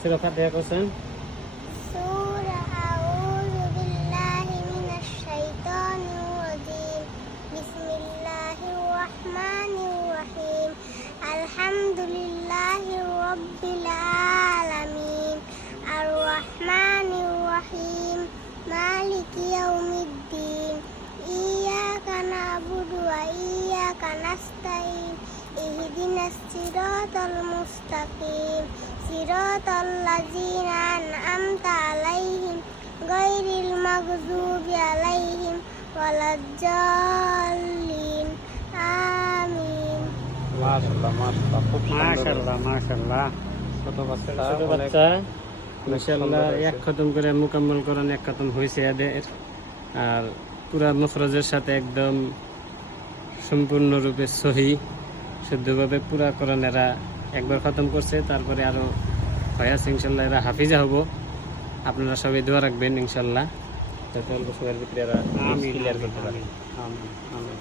সুরা ফাতিহা করছেন। সূরা আউযু বিল্লাহি মিনাশ শাইতানির রাজীম। বিসমিল্লাহির রাহমানির রাহিম। আলহামদুলিল্লাহি রাব্বিল আলামিন। আর রাহমানির রাহিম। মালিকি ইয়াউমিদ্দিন। ইয়াকা না'বুদু ওয়া ইয়াকা নাস্তাঈন। ইহদিনাস সিরাতাল মুস্তাকিম। সিরাতাল লাযিনা আন'আমতা আলাইহিম গায়রিল মাগযুবি আলাইহিম ওয়ালাদ-দাল্লিন। আমিন। মাশাআল্লাহ মাশাআল্লাহ, খুব সুন্দর। মাশাআল্লাহ মাশাআল্লাহ। ছোট বাচ্চা, ছোট অনেক বাচ্চা অনেক ইনশাআল্লাহ সুন্দর এক হয়েছে। খতম করে মুকাম্মল করেন, এক খতম হয়েছে এদের। আর পুরা মখরজের সাথে একদম সম্পূর্ণরূপে সহি শুদ্ধভাবে পুরা কোরআন এরা একবার খতম করছে। তারপরে আরো হয় আছে ইনশাল্লাহ, এরা হাফিজা হব। আপনারা সবাই দোয়া রাখবেন ইনশাল্লাহ, যাতে অল্প সময়ের ভিতরে এরা ক্লিয়ার করতে পারে। আমিন আমিন।